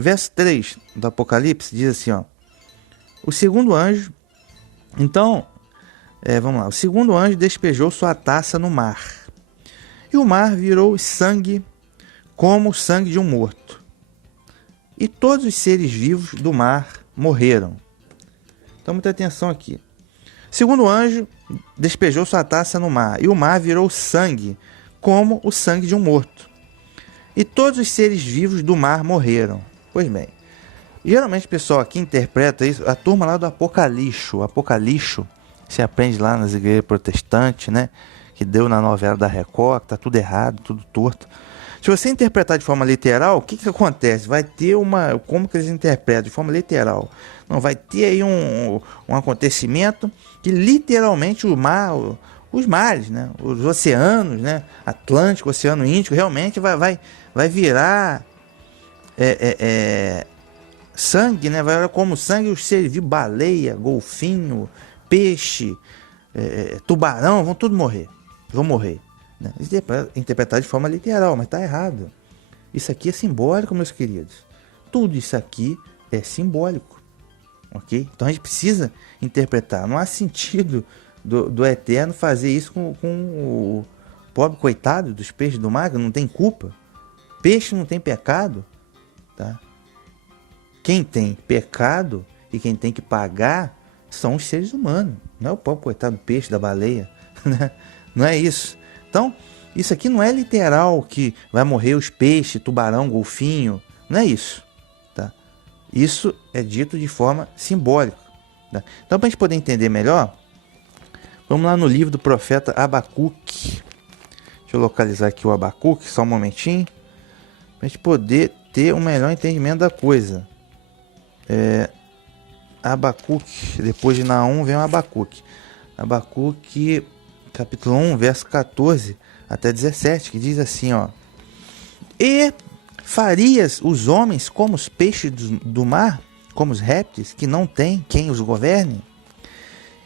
Verso 3 do Apocalipse diz assim, ó. O segundo anjo, então, vamos lá. O segundo anjo despejou sua taça no mar. E o mar virou sangue como o sangue de um morto. E todos os seres vivos do mar morreram. Então, muita atenção aqui. O segundo anjo despejou sua taça no mar. E o mar virou sangue como o sangue de um morto. E todos os seres vivos do mar morreram. Pois bem, geralmente o pessoal aqui interpreta isso, a turma lá do Apocalipse. O Apocalipse se aprende lá nas igrejas protestantes, né? Que deu na novela da Record, que tá tudo errado, tudo torto. Se você interpretar de forma literal, o que acontece? Vai ter como que eles interpretam de forma literal? Não, vai ter aí um acontecimento que literalmente os mares, né? Os oceanos, né? Atlântico, Oceano Índico, realmente vai virar sangue, né? Vai virar como sangue os seres vivos, baleia, golfinho, peixe, tubarão, vão tudo morrer. Vão morrer. Né? Interpretar de forma literal, mas está errado. Isso aqui é simbólico, meus queridos. Tudo isso aqui é simbólico. Ok? Então a gente precisa interpretar. Não há sentido do Eterno fazer isso com o pobre coitado dos peixes do mar, que não tem culpa. Peixe não tem pecado. Tá? Quem tem pecado e quem tem que pagar são os seres humanos. Não é o pobre coitado do peixe, da baleia. Né? Não é isso. Então, isso aqui não é literal que vai morrer os peixes, tubarão, golfinho. Não é isso. Tá? Isso é dito de forma simbólica. Tá? Então, para a gente poder entender melhor, vamos lá no livro do profeta Abacuque. Deixa eu localizar aqui o Abacuque, só um momentinho. Para a gente poder ter um melhor entendimento da coisa. Abacuque, depois de Naum vem o Abacuque. Abacuque, capítulo 1, verso 14 até 17, que diz assim, ó. E farias os homens como os peixes do mar, como os répteis, que não tem quem os governe?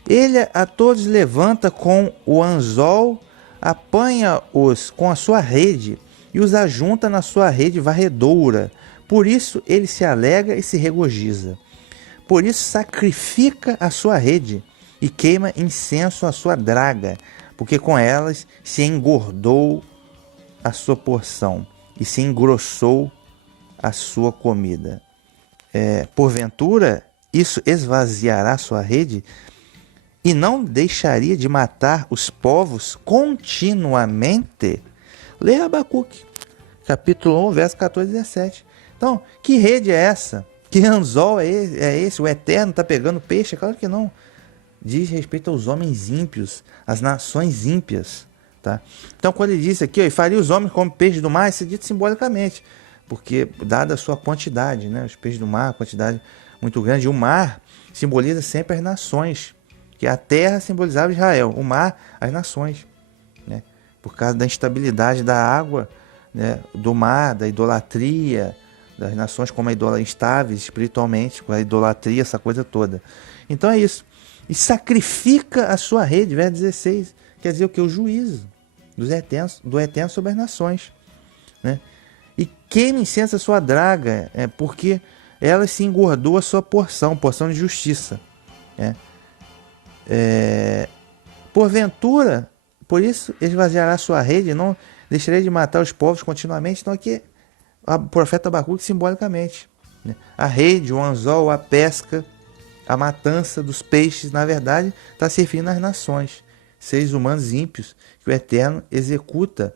Ele a todos levanta com o anzol, apanha-os com a sua rede e os ajunta na sua rede varredoura. Por isso ele se alegra e se regozija. Por isso sacrifica a sua rede e queima incenso à sua draga, porque com elas se engordou a sua porção e se engrossou a sua comida. Porventura, isso esvaziará sua rede e não deixaria de matar os povos continuamente? Lê Abacuque, capítulo 1, verso 14 e 17. Então, que rede é essa? Que anzol é esse? O Eterno está pegando peixe? Claro que não. Diz respeito aos homens ímpios, às nações ímpias. Tá? Então, quando ele disse aqui, ó, e faria os homens como peixes do mar, isso é dito simbolicamente, porque dada a sua quantidade, né? Os peixes do mar, quantidade muito grande, e o mar simboliza sempre as nações, que a terra simbolizava Israel, o mar, as nações, né? Por causa da instabilidade da água, né? Do mar, da idolatria, das nações como a idolatria, instáveis espiritualmente, com a idolatria, essa coisa toda. Então é isso. E sacrifica a sua rede, verso 16, quer dizer o que? O juízo do Eterno sobre as nações. Né? E queima incenso a sua draga, porque ela se engordou a sua porção de justiça. Porventura, por isso esvaziará a sua rede e não deixarei de matar os povos continuamente. Então aqui o profeta Abacuque simbolicamente, né? A rede, o anzol, a pesca, a matança dos peixes, na verdade, está se referindo às nações, seres humanos ímpios, que o Eterno executa,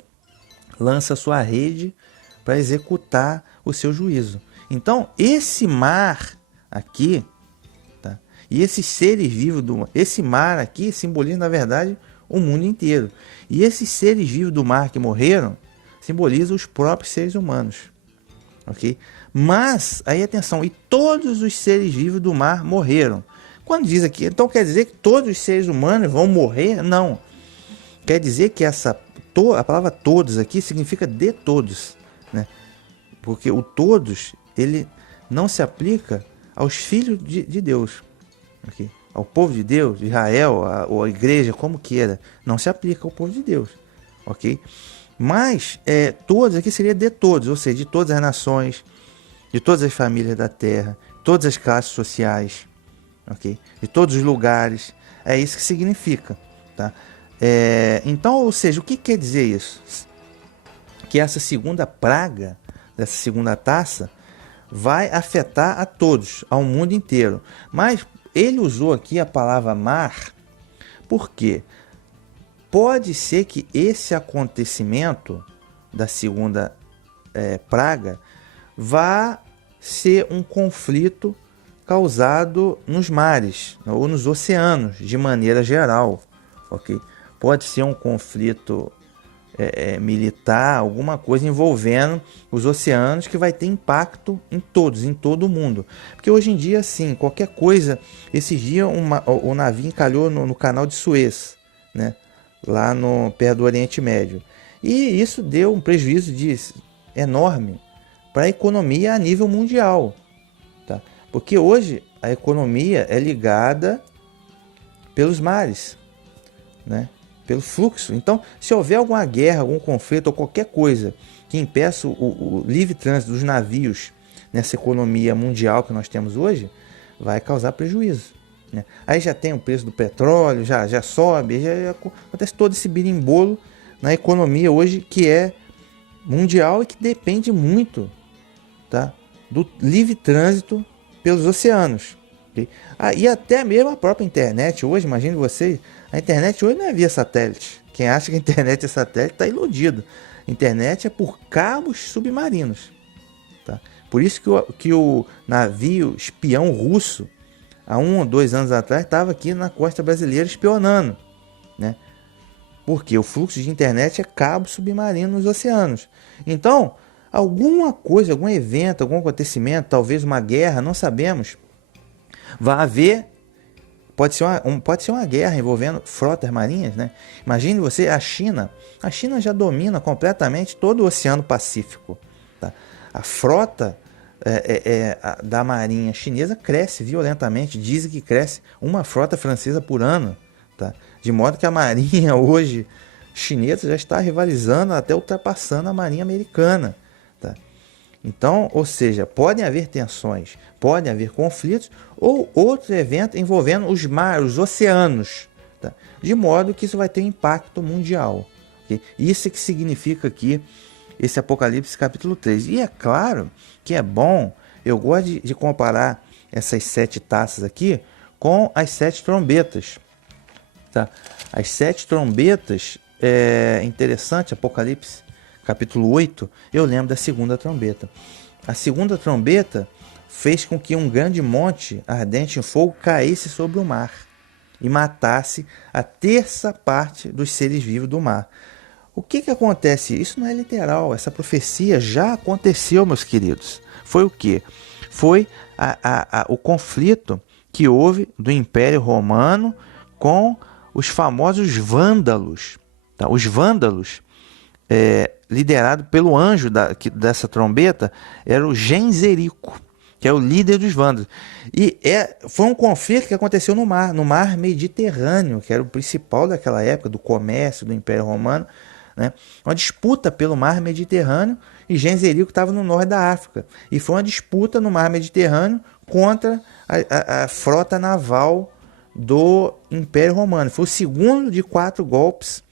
lança sua rede para executar o seu juízo. Então, esse mar aqui, tá? E esses seres vivos do mar, esse mar aqui simboliza, na verdade, o mundo inteiro. E esses seres vivos do mar que morreram, simbolizam os próprios seres humanos. Ok? Mas, aí atenção, e todos os seres vivos do mar morreram. Quando diz aqui, então quer dizer que todos os seres humanos vão morrer? Não. Quer dizer que a palavra todos aqui significa de todos, né? Porque o todos, ele não se aplica aos filhos de Deus, okay? Ao povo de Deus, Israel, ou a igreja, como queira, não se aplica ao povo de Deus, ok? Mas todos aqui seria de todos, ou seja, de todas as nações, de todas as famílias da terra, todas as classes sociais, ok? De todos os lugares. É isso que significa, tá? Então, ou seja, o que quer dizer isso? Que essa segunda praga, dessa segunda taça, vai afetar a todos, ao mundo inteiro. Mas ele usou aqui a palavra mar, porque pode ser que esse acontecimento da segunda praga vá ser um conflito causado nos mares ou nos oceanos, de maneira geral, ok? Pode ser um conflito militar, alguma coisa envolvendo os oceanos que vai ter impacto em todos, em todo o mundo. Porque hoje em dia, sim, qualquer coisa... Esses dias o navio encalhou no canal de Suez, né? Lá perto do Oriente Médio. E isso deu um prejuízo enorme para a economia a nível mundial. Tá? Porque hoje a economia é ligada pelos mares, né? Pelo fluxo. Então, se houver alguma guerra, algum conflito ou qualquer coisa que impeça o livre trânsito dos navios nessa economia mundial que nós temos hoje, vai causar prejuízo, né? Aí já tem o preço do petróleo, já sobe, já acontece todo esse birimbolo na economia hoje, que é mundial e que depende muito, tá, do livre trânsito pelos oceanos. Okay? E até mesmo a própria internet hoje, imagine vocês, a internet hoje não é via satélite. Quem acha que a internet é satélite está iludido. A internet é por cabos submarinos. Tá? Por isso que o navio espião russo, há 1 ou 2 anos atrás, estava aqui na costa brasileira espionando, né? Porque o fluxo de internet é cabo submarino nos oceanos. Então, alguma coisa, algum evento, algum acontecimento, talvez uma guerra, não sabemos, vai haver... Pode ser uma guerra envolvendo frotas marinhas, né? Imagine você, a China já domina completamente todo o Oceano Pacífico. Tá? A frota da marinha chinesa cresce violentamente, dizem que cresce uma frota francesa por ano. Tá? De modo que a marinha hoje chinesa já está rivalizando, até ultrapassando a marinha americana. Tá? Então, ou seja, podem haver tensões, podem haver conflitos ou outros eventos envolvendo os mares, os oceanos, tá? De modo que isso vai ter um impacto mundial. Okay? Isso é que significa aqui esse Apocalipse capítulo 3. E é claro que é bom, eu gosto de comparar essas 7 taças aqui com as 7 trombetas. Tá? As 7 trombetas, é interessante, Apocalipse capítulo 8, eu lembro da segunda trombeta. A segunda trombeta fez com que um grande monte ardente em fogo caísse sobre o mar e matasse a terça parte dos seres vivos do mar. O que acontece? Isso não é literal, essa profecia já aconteceu, meus queridos. Foi o quê? Foi o conflito que houve do Império Romano com os famosos vândalos. Tá? Os vândalos, liderado pelo anjo dessa trombeta, era o Genzerico, que é o líder dos vândalos. E foi um conflito que aconteceu no mar Mediterrâneo, que era o principal daquela época, do comércio do Império Romano, né? Uma disputa pelo mar Mediterrâneo, e Genzerico estava no norte da África. E foi uma disputa no mar Mediterrâneo contra a frota naval do Império Romano. Foi o segundo de 4 golpes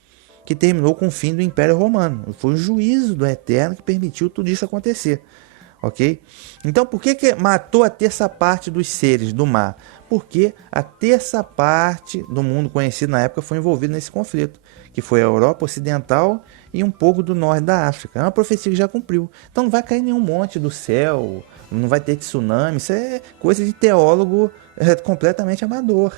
que terminou com o fim do Império Romano. Foi o juízo do Eterno que permitiu tudo isso acontecer. Ok? Então, por que matou a terça parte dos seres do mar? Porque a terça parte do mundo conhecido na época foi envolvido nesse conflito, que foi a Europa Ocidental e um pouco do norte da África. É uma profecia que já cumpriu. Então não vai cair nenhum monte do céu, não vai ter tsunami. Isso é coisa de teólogo completamente amador.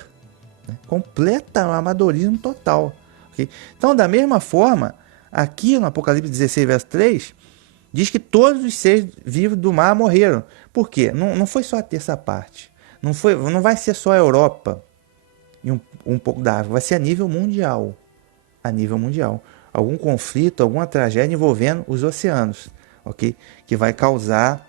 Né? Completa amadorismo total. Okay? Então, da mesma forma, aqui no Apocalipse 16, verso 3, diz que todos os seres vivos do mar morreram. Por quê? Não foi só a terça parte. Não vai ser só a Europa e um pouco da África. Vai ser a nível mundial. A nível mundial. Algum conflito, alguma tragédia envolvendo os oceanos. Okay? Que vai causar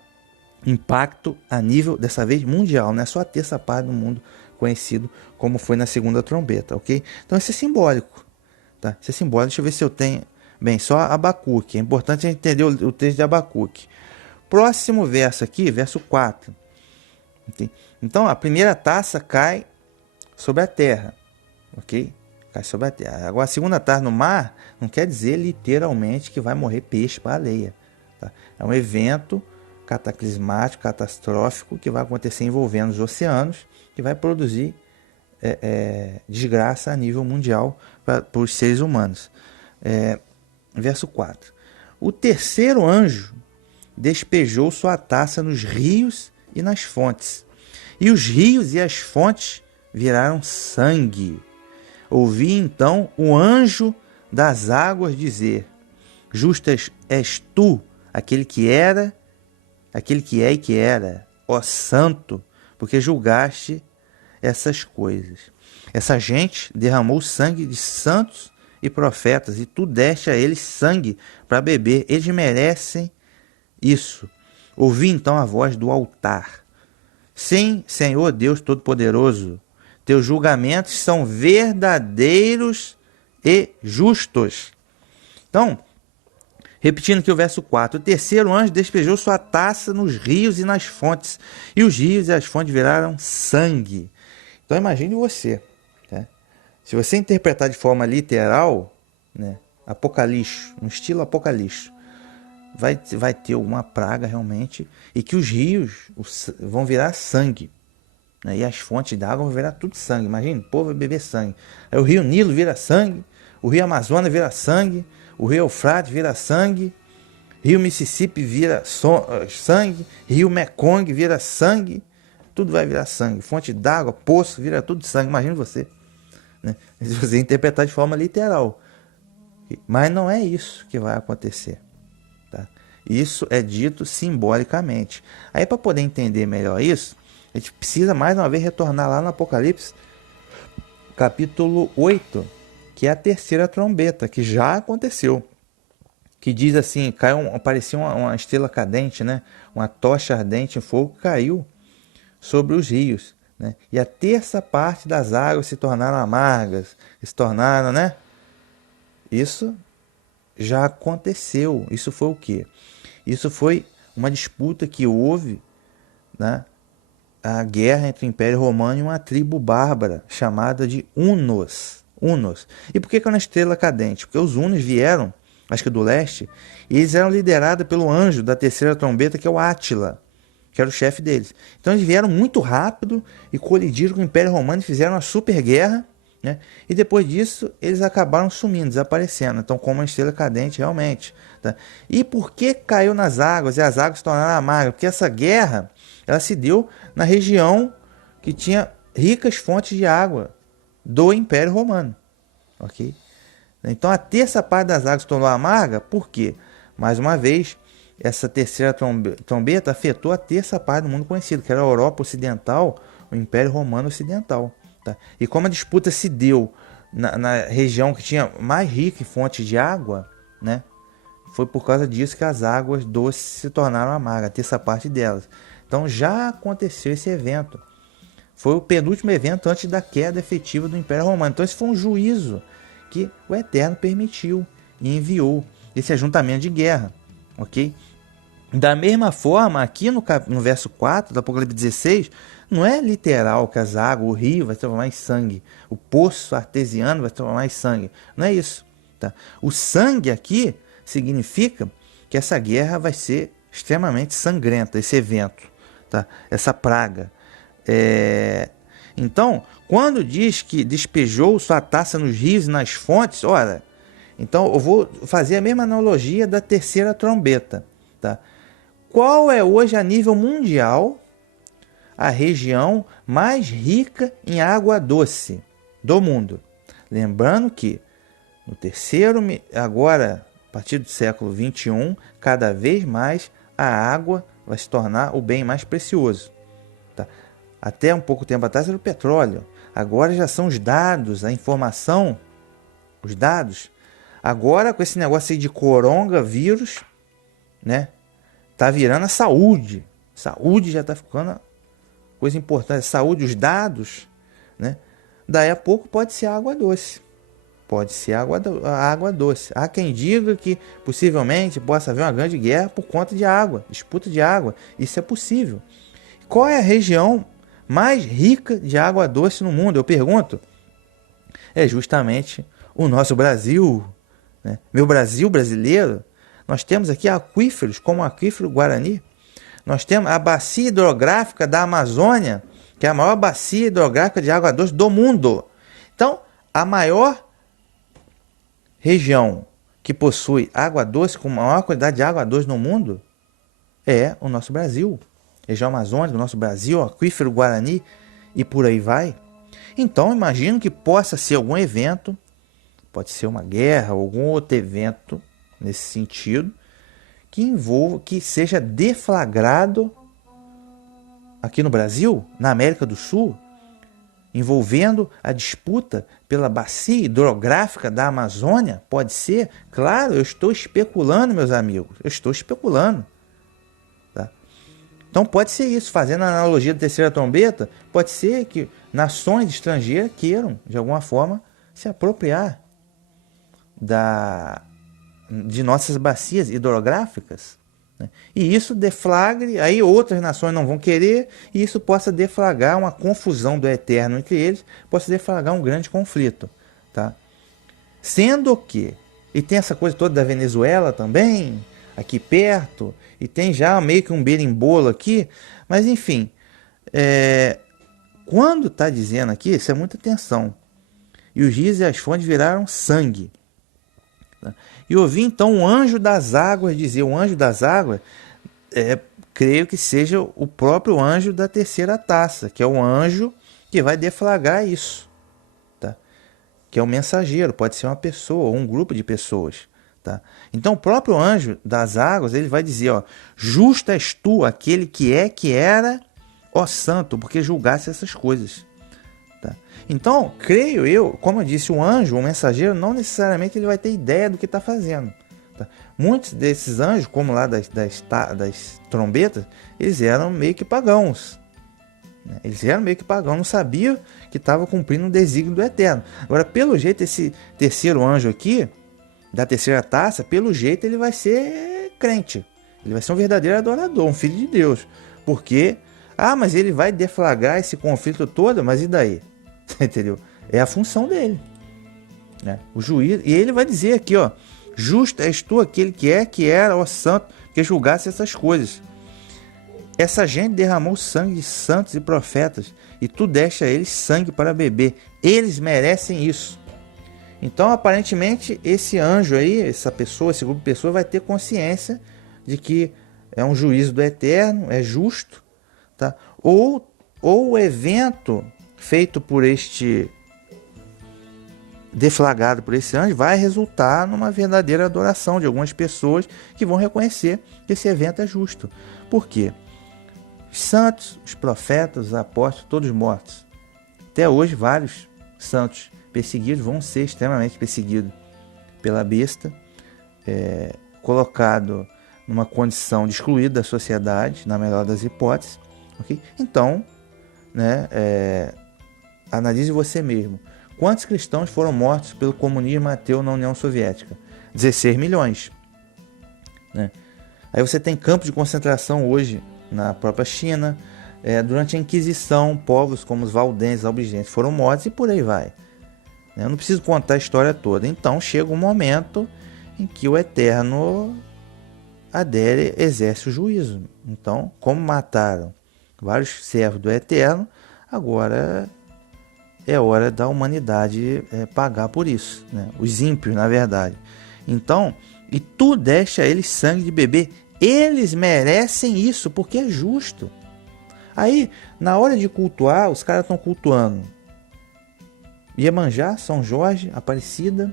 impacto a nível, dessa vez, mundial. Não é só a terça parte do mundo conhecido como foi na segunda trombeta. Okay? Então isso é simbólico. Tá? Isso é simbólico. Deixa eu ver se eu tenho... Bem, só Abacuque. É importante a gente entender o texto de Abacuque. próximo verso aqui, verso 4. Então, a primeira taça cai sobre a terra, ok? Cai sobre a terra. Agora, a segunda taça no mar não quer dizer literalmente que vai morrer peixe, baleia. Tá? É um evento cataclismático, catastrófico, que vai acontecer envolvendo os oceanos, que vai produzir desgraça a nível mundial para os seres humanos. Verso 4. O terceiro anjo despejou sua taça nos rios e nas fontes, e os rios e as fontes viraram sangue. Ouvi então o anjo das águas dizer: Justo és tu, aquele que era, aquele que é e que era, ó santo, porque julgaste essas coisas. Essa gente derramou sangue de santos e profetas, e tu deste a eles sangue para beber. Eles merecem isso. Ouvi então a voz do altar: Sim, Senhor Deus Todo-Poderoso, teus julgamentos são verdadeiros e justos. Então, repetindo aqui o verso 4. O terceiro anjo despejou sua taça nos rios e nas fontes, e os rios e as fontes viraram sangue. Então, imagine você, né? Se você interpretar de forma literal, né, apocalipse, no estilo apocalipse, vai ter uma praga realmente, e que os rios vão virar sangue, né, e as fontes d'água vão virar tudo sangue. Imagina, o povo vai beber sangue. Aí o rio Nilo vira sangue, o rio Amazonas vira sangue, o rio Eufrates vira sangue, rio Mississippi vira sangue, rio Mekong vira sangue, tudo vai virar sangue. Fonte d'água, poço, vira tudo sangue. Imagina você, né? Se você interpretar de forma literal. Mas não é isso que vai acontecer. Tá? Isso é dito simbolicamente. Aí, para poder entender melhor isso, a gente precisa mais uma vez retornar lá no Apocalipse, capítulo 8, que é a terceira trombeta, que já aconteceu. Que diz assim, parecia uma estrela cadente, né? Uma tocha ardente em fogo caiu sobre os rios, né? E a terça parte das águas se tornaram amargas, se tornaram, né? Isso já aconteceu. Isso foi o quê? Isso foi uma disputa que houve, né? A guerra entre o Império Romano e uma tribo bárbara chamada de Hunos. E por que é uma estrela cadente? Porque os Hunos vieram, acho que do leste, e eles eram liderados pelo anjo da terceira trombeta, que é o Átila, que era o chefe deles. Então eles vieram muito rápido e colidiram com o Império Romano e fizeram uma super guerra, né? E depois disso eles acabaram sumindo, desaparecendo. Então, como uma estrela cadente realmente, tá? E por que caiu nas águas e as águas se tornaram amargas? Porque essa guerra ela se deu na região que tinha ricas fontes de água do Império Romano, ok? Então a terça parte das águas se tornou amarga. Por quê? Mais uma vez, essa terceira trombeta afetou a terça parte do mundo conhecido, que era a Europa Ocidental, o Império Romano Ocidental. Tá? E como a disputa se deu na região que tinha mais rica em fontes de água, né, foi por causa disso que as águas doces se tornaram amargas, a terça parte delas. Então já aconteceu esse evento. Foi o penúltimo evento antes da queda efetiva do Império Romano. Então esse foi um juízo que o Eterno permitiu e enviou, esse ajuntamento de guerra, ok? Da mesma forma, aqui no verso 4 do Apocalipse 16, não é literal que as águas, o rio vai se transformar em sangue, o poço artesiano vai se transformar em sangue. Não é isso. Tá? O sangue aqui significa que essa guerra vai ser extremamente sangrenta, esse evento, tá? Essa praga. Então, quando diz que despejou sua taça nos rios e nas fontes, olha, então eu vou fazer a mesma analogia da terceira trombeta. Tá? Qual é hoje a nível mundial a região mais rica em água doce do mundo? Lembrando que no terceiro, agora a partir do século 21, cada vez mais a água vai se tornar o bem mais precioso. Tá? Até um pouco tempo atrás era o petróleo. Agora já são os dados, a informação, os dados. Agora com esse negócio aí de coronavírus, né? Tá virando a saúde. Saúde já tá ficando coisa importante. Saúde, os dados, né? Daí a pouco pode ser água doce. Pode ser a água doce. Há quem diga que possivelmente possa haver uma grande guerra por conta de água, disputa de água. Isso é possível. Qual é a região mais rica de água doce no mundo? Eu pergunto. É justamente o nosso Brasil, né? Meu Brasil brasileiro. Nós temos aqui aquíferos, como o aquífero Guarani. Nós temos a bacia hidrográfica da Amazônia, que é a maior bacia hidrográfica de água doce do mundo. Então, a maior região que possui água doce, com maior quantidade de água doce no mundo, é o nosso Brasil. Região amazônica do nosso Brasil, aquífero Guarani, e por aí vai. Então, imagino que possa ser algum evento, pode ser uma guerra, algum outro evento nesse sentido, que envolva, que seja deflagrado aqui no Brasil, na América do Sul, envolvendo a disputa pela bacia hidrográfica da Amazônia. Pode ser? Claro, eu estou especulando, meus amigos. Eu estou especulando. Tá? Então pode ser isso. Fazendo a analogia da terceira trombeta, pode ser que nações estrangeiras queiram, de alguma forma, se apropriar de nossas bacias hidrográficas. E isso deflagre, aí outras nações não vão querer, e isso possa deflagrar uma confusão do eterno entre eles, possa deflagrar um grande conflito. Tá? Sendo que, e tem essa coisa toda da Venezuela também, aqui perto, e tem já meio que um berimbolo aqui, mas enfim, quando está dizendo aqui, isso é muita atenção, e os rios e as fontes viraram sangue. E ouvi então o anjo das águas dizer, o anjo das águas, creio que seja o próprio anjo da terceira taça, que é o anjo que vai deflagrar isso, tá? Que é o mensageiro, pode ser uma pessoa ou um grupo de pessoas. Tá? Então o próprio anjo das águas, ele vai dizer, ó, justo és tu, aquele que era, ó santo, porque julgasse essas coisas. Tá? Então, creio eu, como eu disse, o anjo, o mensageiro, não necessariamente ele vai ter ideia do que está fazendo. Tá? Muitos desses anjos, como lá das trombetas, eles eram meio que pagãos. Né? Eles eram meio que pagãos, não sabiam que estava cumprindo um desígnio do eterno. Agora, pelo jeito, esse terceiro anjo aqui, da terceira taça, pelo jeito ele vai ser crente. Ele vai ser um verdadeiro adorador, um filho de Deus. Porque, mas ele vai deflagrar esse conflito todo, mas e daí? Entendeu? É a função dele, né? O juiz, e ele vai dizer aqui, ó, justo és tu, aquele que era, ó santo, que julgasse essas coisas. Essa gente derramou sangue de santos e profetas, e tu deste a eles sangue para beber. Eles merecem isso. Então, aparentemente, esse anjo aí, essa pessoa, esse grupo de pessoas vai ter consciência de que é um juízo do eterno, é justo, tá? Ou o evento feito por deflagrado por esse anjo vai resultar numa verdadeira adoração de algumas pessoas que vão reconhecer que esse evento é justo. Por quê? Os santos, os profetas, os apóstolos, todos mortos. Até hoje, vários santos perseguidos vão ser extremamente perseguidos pela besta, colocado numa condição de excluído da sociedade, na melhor das hipóteses. Okay? Então, né, analise você mesmo. Quantos cristãos foram mortos pelo comunismo ateu na União Soviética? 16 milhões. Né? Aí você tem campos de concentração hoje na própria China. Durante a Inquisição, povos como os valdenses, albigenses foram mortos e por aí vai. Eu não preciso contar a história toda. Então chega um momento em que o Eterno exerce o juízo. Então, como mataram vários servos do Eterno, agora é hora da humanidade pagar por isso, né? Os ímpios, na verdade. Então, e tu deste a eles sangue de beber. Eles merecem isso, porque é justo. Aí, na hora de cultuar, os caras estão cultuando Iemanjá, São Jorge, Aparecida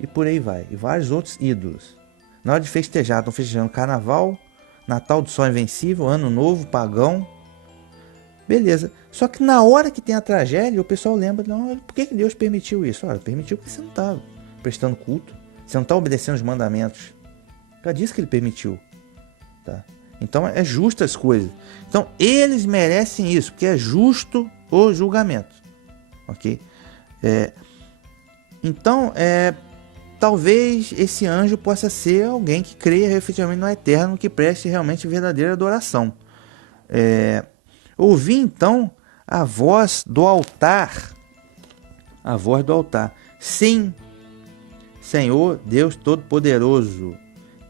e por aí vai. E vários outros ídolos. Na hora de festejar, estão festejando Carnaval, Natal do Sol Invencível, Ano Novo, Pagão. Beleza. Só que na hora que tem a tragédia, o pessoal lembra, não, por que Deus permitiu isso? Olha, permitiu porque você não está prestando culto. Você não está obedecendo os mandamentos. Já disse que ele permitiu. Tá? Então é justo as coisas. Então eles merecem isso, porque é justo o julgamento. Ok? Então, talvez esse anjo possa ser alguém que creia efetivamente no eterno, que preste realmente verdadeira adoração. Ouvi então a voz do altar. A voz do altar. Sim, Senhor Deus Todo-Poderoso,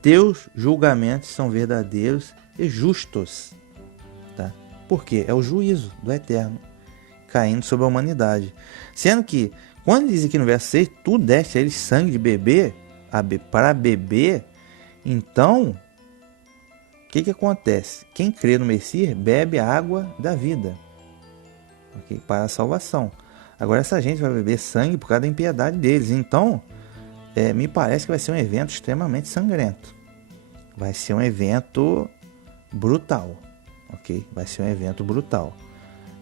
teus julgamentos são verdadeiros e justos. Tá? Por quê? É o juízo do eterno caindo sobre a humanidade. Sendo que, quando diz aqui no verso 6, tu deste a eles sangue de bebê para beber, então, o que acontece? Quem crê no Messias bebe a água da vida, okay? Para a salvação. Agora essa gente vai beber sangue por causa da impiedade deles. Então, me parece que vai ser um evento extremamente sangrento. Vai ser um evento brutal, ok? Vai ser um evento brutal.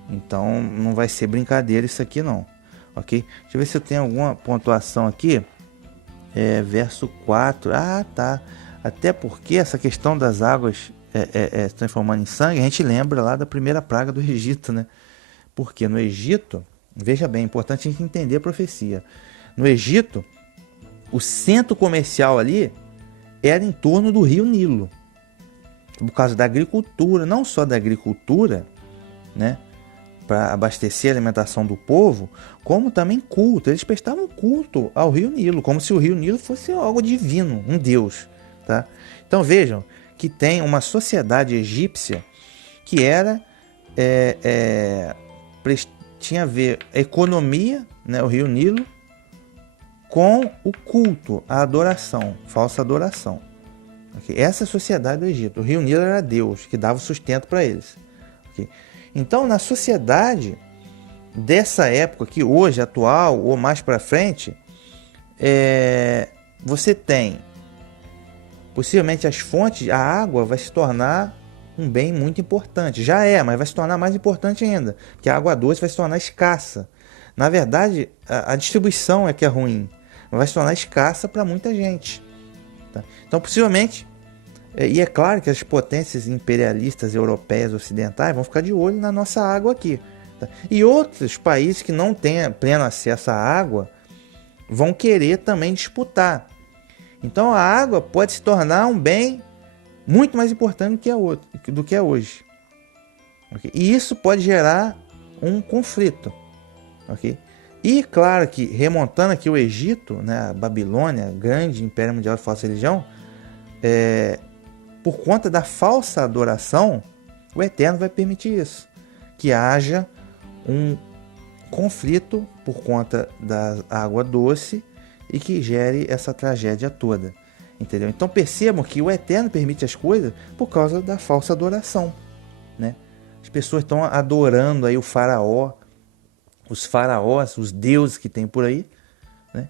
Então, não vai ser brincadeira isso aqui não, ok? Deixa eu ver se eu tenho alguma pontuação aqui. Verso 4. Ah, tá. Até porque essa questão das águas se transformando em sangue, a gente lembra lá da primeira praga do Egito, né? Porque no Egito, veja bem, é importante a gente entender a profecia. No Egito, o centro comercial ali era em torno do rio Nilo. Por causa da agricultura, não só da agricultura, né? Para abastecer a alimentação do povo, como também culto. Eles prestavam culto ao rio Nilo, como se o rio Nilo fosse algo divino, um deus. Tá? Então vejam que tem uma sociedade egípcia que era tinha a ver a economia, né, o rio Nilo, com o culto, a adoração, falsa adoração. Okay? Essa é a sociedade do Egito. O rio Nilo era Deus, que dava o sustento para eles. Okay? Então, na sociedade dessa época, que hoje, atual ou mais para frente, você tem, possivelmente as fontes, a água vai se tornar um bem muito importante. Já mas vai se tornar mais importante ainda, porque a água doce vai se tornar escassa. Na verdade, a distribuição é que é ruim, vai se tornar escassa para muita gente. Tá? Então, possivelmente, e é claro que as potências imperialistas europeias ocidentais vão ficar de olho na nossa água aqui. Tá? E outros países que não têm pleno acesso à água vão querer também disputar. Então a água pode se tornar um bem muito mais importante do que é hoje. Okay? E isso pode gerar um conflito. Okay? E claro que, remontando aqui o Egito, né, a Babilônia, grande império mundial de falsa religião, por conta da falsa adoração, o Eterno vai permitir isso. Que haja um conflito por conta da água doce e que gere essa tragédia toda. Entendeu? Então percebam que o Eterno permite as coisas por causa da falsa adoração. Né? As pessoas estão adorando aí o faraó, os faraós, os deuses que tem por aí. Né?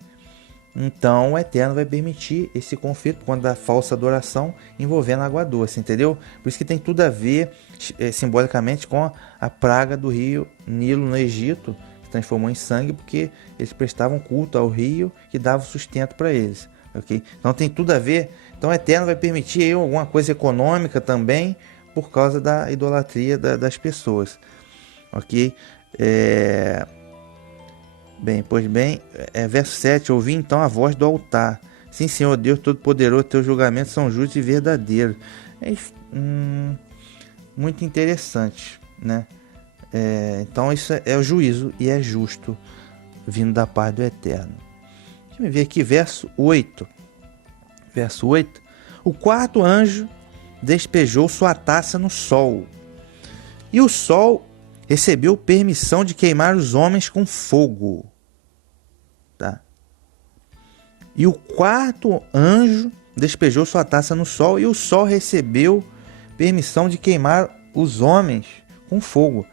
Então o Eterno vai permitir esse conflito por conta da falsa adoração envolvendo a água doce, entendeu? Por isso que tem tudo a ver simbolicamente com a praga do rio Nilo no Egito, que transformou em sangue porque eles prestavam culto ao rio que dava sustento para eles. Okay? Então tem tudo a ver. Então o Eterno vai permitir aí alguma coisa econômica também por causa da idolatria das pessoas. Ok? Bem, pois bem, verso 7, ouvi então a voz do altar. Sim, Senhor Deus Todo-Poderoso, teus julgamentos são justos e verdadeiros. Muito interessante, né? Então isso é o juízo e é justo, vindo da parte do Eterno. Deixa eu ver aqui, verso 8. Verso 8. O quarto anjo despejou sua taça no sol, e o sol recebeu permissão de queimar os homens com fogo. Tá? E o quarto anjo despejou sua taça no sol, e o sol recebeu permissão de queimar os homens com fogo.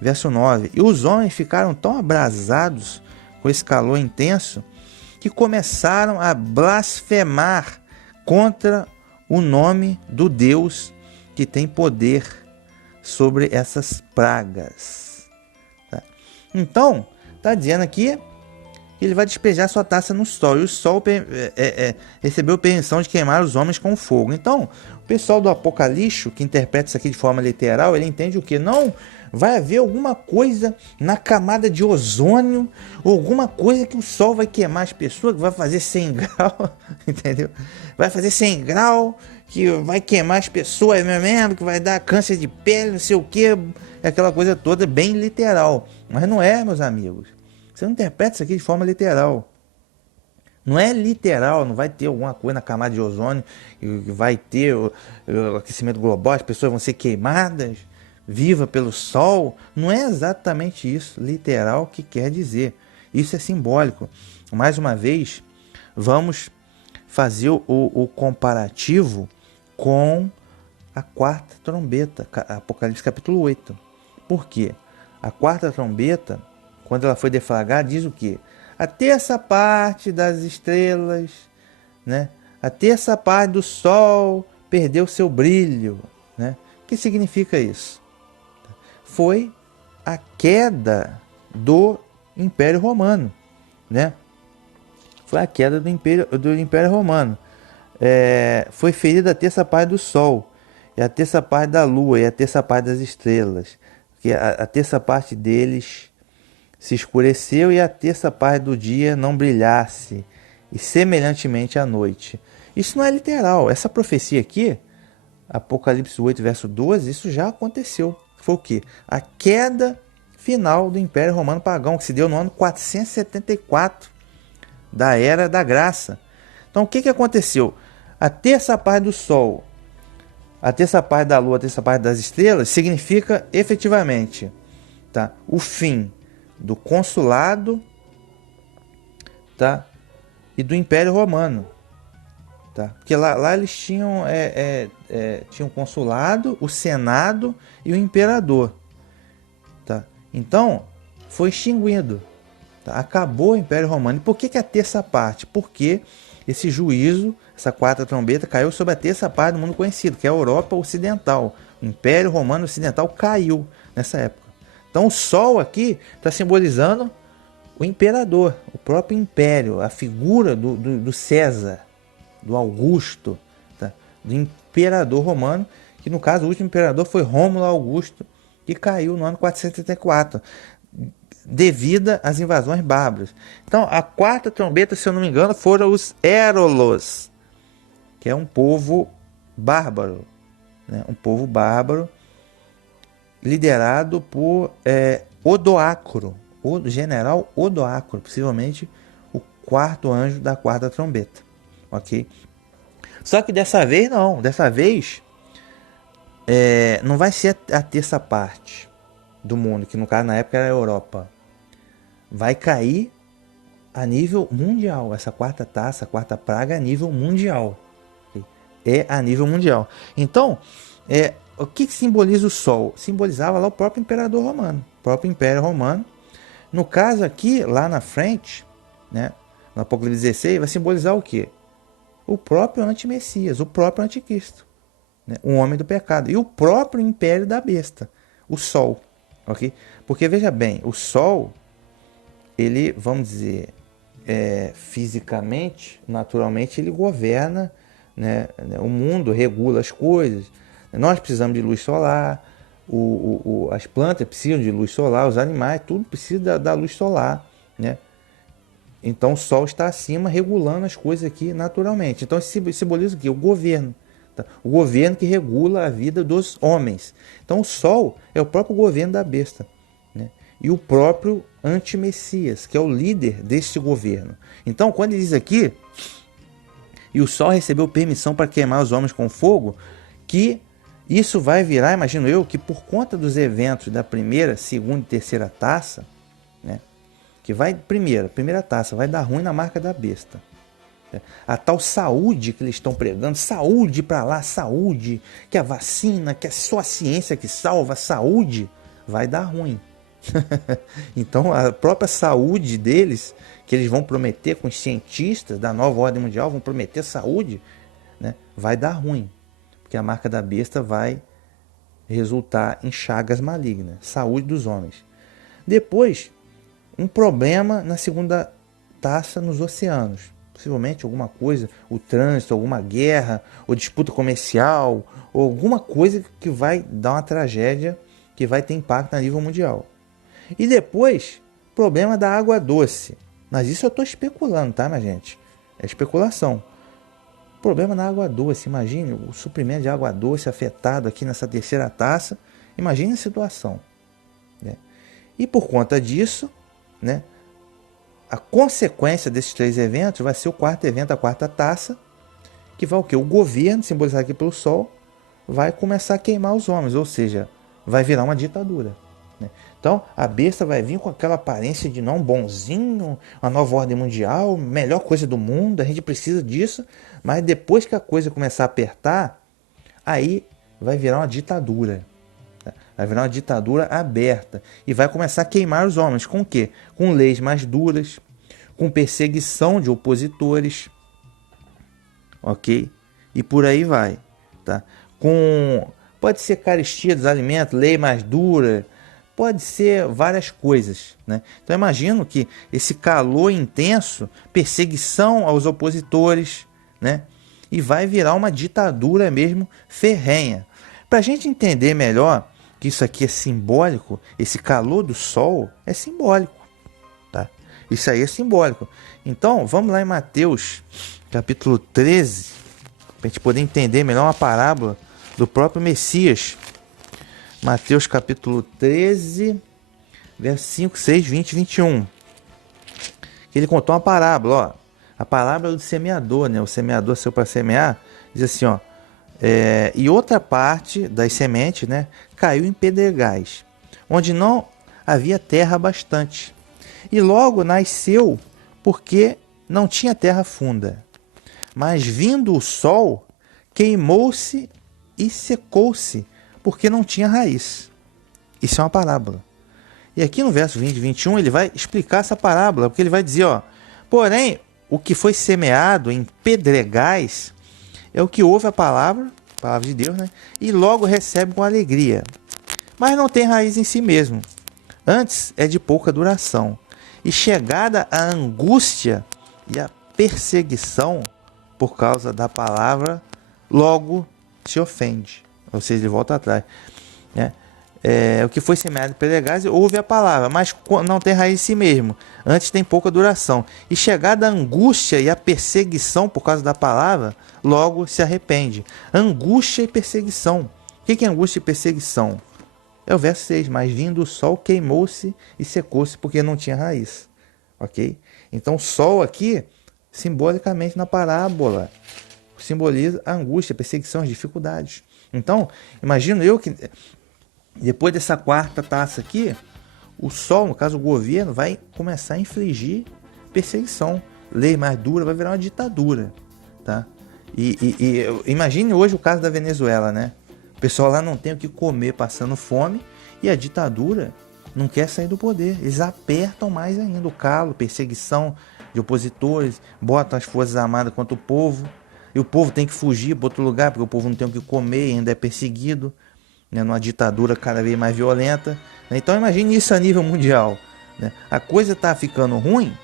Verso 9. E os homens ficaram tão abrasados com esse calor intenso que começaram a blasfemar contra o nome do Deus que tem poder sobre essas pragas. Tá? Então, está dizendo aqui e ele vai despejar sua taça no sol. E o sol recebeu permissão de queimar os homens com fogo. Então, o pessoal do Apocalipse, que interpreta isso aqui de forma literal, ele entende o quê? Não, vai haver alguma coisa na camada de ozônio, ou alguma coisa que o sol vai queimar as pessoas, que vai fazer 100 graus, entendeu? Vai fazer 100 graus, que vai queimar as pessoas mesmo, que vai dar câncer de pele, não sei o que, aquela coisa toda bem literal. Mas não é, meus amigos. Você não interpreta isso aqui de forma literal. Não é literal, não vai ter alguma coisa na camada de ozônio, vai ter o aquecimento global, as pessoas vão ser queimadas, viva pelo sol. Não é exatamente isso, literal, que quer dizer. Isso é simbólico. Mais uma vez, vamos fazer o comparativo com a quarta trombeta, Apocalipse capítulo 8. Por quê? A quarta trombeta, quando ela foi deflagrada, diz o quê? A terça parte das estrelas, né? A terça parte do sol perdeu seu brilho, né? O que significa isso? Foi a queda do Império Romano, né? Foi a queda do Império Romano. Foi ferida a terça parte do sol, e a terça parte da lua, e a terça parte das estrelas. Que a terça parte deles se escureceu, e a terça parte do dia não brilhasse, e semelhantemente à noite. Isso não é literal. Essa profecia aqui, Apocalipse 8, verso 12, isso já aconteceu. Foi o quê? A queda final do Império Romano Pagão, que se deu no ano 474 da Era da Graça. Então, o que aconteceu? A terça parte do Sol, a terça parte da Lua, a terça parte das estrelas, significa efetivamente, tá, o fim do consulado, tá, e do Império Romano. Tá? Porque lá eles tinham o consulado, o senado e o imperador. Tá? Então, foi extinguido. Tá? Acabou o Império Romano. E por que a terça parte? Porque esse juízo, essa quarta trombeta, caiu sobre a terça parte do mundo conhecido, que é a Europa Ocidental. O Império Romano Ocidental caiu nessa época. Então o Sol aqui está simbolizando o imperador, o próprio império, a figura do César, do Augusto, tá? Do imperador romano, que no caso o último imperador foi Rômulo Augusto, que caiu no ano 474, devido às invasões bárbaras. Então a quarta trombeta, se eu não me engano, foram os Érolos, que é um povo bárbaro, né? Um povo bárbaro liderado por Odoacro, o general Odoacro, possivelmente o quarto anjo da quarta trombeta. Ok? Só que dessa vez não. Dessa vez não vai ser a terça parte do mundo, que no caso na época era a Europa. Vai cair a nível mundial. Essa quarta taça, a quarta praga é a nível mundial. Okay? É a nível mundial. Então, o que simboliza o Sol? Simbolizava lá o próprio imperador romano, o próprio Império Romano. No caso aqui, lá na frente, né, no Apocalipse 16, vai simbolizar o quê? O próprio antimessias, o próprio anticristo, né, o homem do pecado, e o próprio império da besta, o Sol. Okay? Porque veja bem, o Sol, ele, vamos dizer, fisicamente, naturalmente, ele governa, né, o mundo, regula as coisas. Nós precisamos de luz solar, as plantas precisam de luz solar, os animais, tudo precisa da luz solar, né? Então o Sol está acima, regulando as coisas aqui naturalmente. Então isso simboliza o quê? O governo. Tá? O governo que regula a vida dos homens. Então o Sol é o próprio governo da besta, né? E o próprio antimessias, que é o líder deste governo. Então quando ele diz aqui, e o Sol recebeu permissão para queimar os homens com fogo, que isso vai virar, imagino eu, que por conta dos eventos da primeira, segunda e terceira taça, né, que vai, primeira taça, vai dar ruim na marca da besta. A tal saúde que eles estão pregando, saúde para lá, saúde, que a vacina, que é só a ciência que salva, saúde, vai dar ruim. Então a própria saúde deles, que eles vão prometer com os cientistas da nova ordem mundial, vão prometer saúde, né, vai dar ruim. Porque a marca da besta vai resultar em chagas malignas, saúde dos homens. Depois, um problema na segunda taça nos oceanos. Possivelmente alguma coisa, o trânsito, alguma guerra, ou disputa comercial, ou alguma coisa que vai dar uma tragédia que vai ter impacto a nível mundial. E depois, problema da água doce. Mas isso eu estou especulando, tá, minha gente? É especulação. Problema na água doce. Imagine o suprimento de água doce afetado aqui nessa terceira taça. Imagine a situação, né? E por conta disso, né, a consequência desses três eventos vai ser o quarto evento, a quarta taça, que vai o quê? O governo, simbolizado aqui pelo Sol, vai começar a queimar os homens, ou seja, vai virar uma ditadura, né? Então, a besta vai vir com aquela aparência de não bonzinho, uma nova ordem mundial, melhor coisa do mundo, a gente precisa disso, mas depois que a coisa começar a apertar, aí vai virar uma ditadura. Vai virar uma ditadura aberta e vai começar a queimar os homens. Com o quê? Com leis mais duras, com perseguição de opositores, ok? E por aí vai, tá? Pode ser carestia dos alimentos, lei mais dura, pode ser várias coisas, né? Então imagino que esse calor intenso, perseguição aos opositores, né? E vai virar uma ditadura mesmo ferrenha. Para a gente entender melhor que isso aqui é simbólico, esse calor do sol é simbólico, tá? Isso aí é simbólico. Então, vamos lá em Mateus, capítulo 13, para a gente poder entender melhor uma parábola do próprio Messias. Mateus, capítulo 13, versos 5, 6, 20 e 21. Ele contou uma parábola, ó. A parábola do semeador, né? O semeador saiu para semear, diz assim, ó. E outra parte das sementes, né, caiu em pedregais, onde não havia terra bastante. E logo nasceu, porque não tinha terra funda. Mas vindo o sol, queimou-se e secou-se, porque não tinha raiz. Isso é uma parábola. E aqui no verso 20 e 21, ele vai explicar essa parábola, porque ele vai dizer, ó, porém, o que foi semeado em pedregais é o que ouve a palavra de Deus, né? E logo recebe com alegria. Mas não tem raiz em si mesmo. Antes é de pouca duração. E chegada a angústia e a perseguição por causa da palavra, logo se ofende. Ou seja, ele volta atrás, né? O que foi semeado em pedregais ouve a palavra, mas não tem raiz em si mesmo. Antes tem pouca duração. E chegada a angústia e a perseguição por causa da palavra, logo se arrepende. Angústia e perseguição. O que é angústia e perseguição? É o verso 6. Mas vindo o sol, queimou-se e secou-se, porque não tinha raiz. Ok? Então, o sol aqui, simbolicamente na parábola, simboliza a angústia, a perseguição, as dificuldades. Então, imagino eu que depois dessa quarta taça aqui, o sol, no caso o governo, vai começar a infligir perseguição. Lei mais dura, vai virar uma ditadura, tá? E imagine hoje o caso da Venezuela, né? O pessoal lá não tem o que comer, passando fome, e a ditadura não quer sair do poder. Eles apertam mais ainda o calo, perseguição de opositores, botam as forças armadas contra o povo, e o povo tem que fugir para outro lugar, porque o povo não tem o que comer e ainda é perseguido, né, numa ditadura cada vez mais violenta. Então imagine isso a nível mundial, né? A coisa está ficando ruim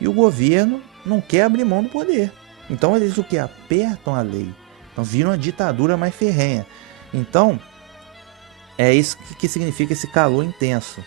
e o governo não quer abrir mão do poder. Então eles o que? Apertam a lei. Então viram uma ditadura mais ferrenha. Então é isso que significa esse calor intenso.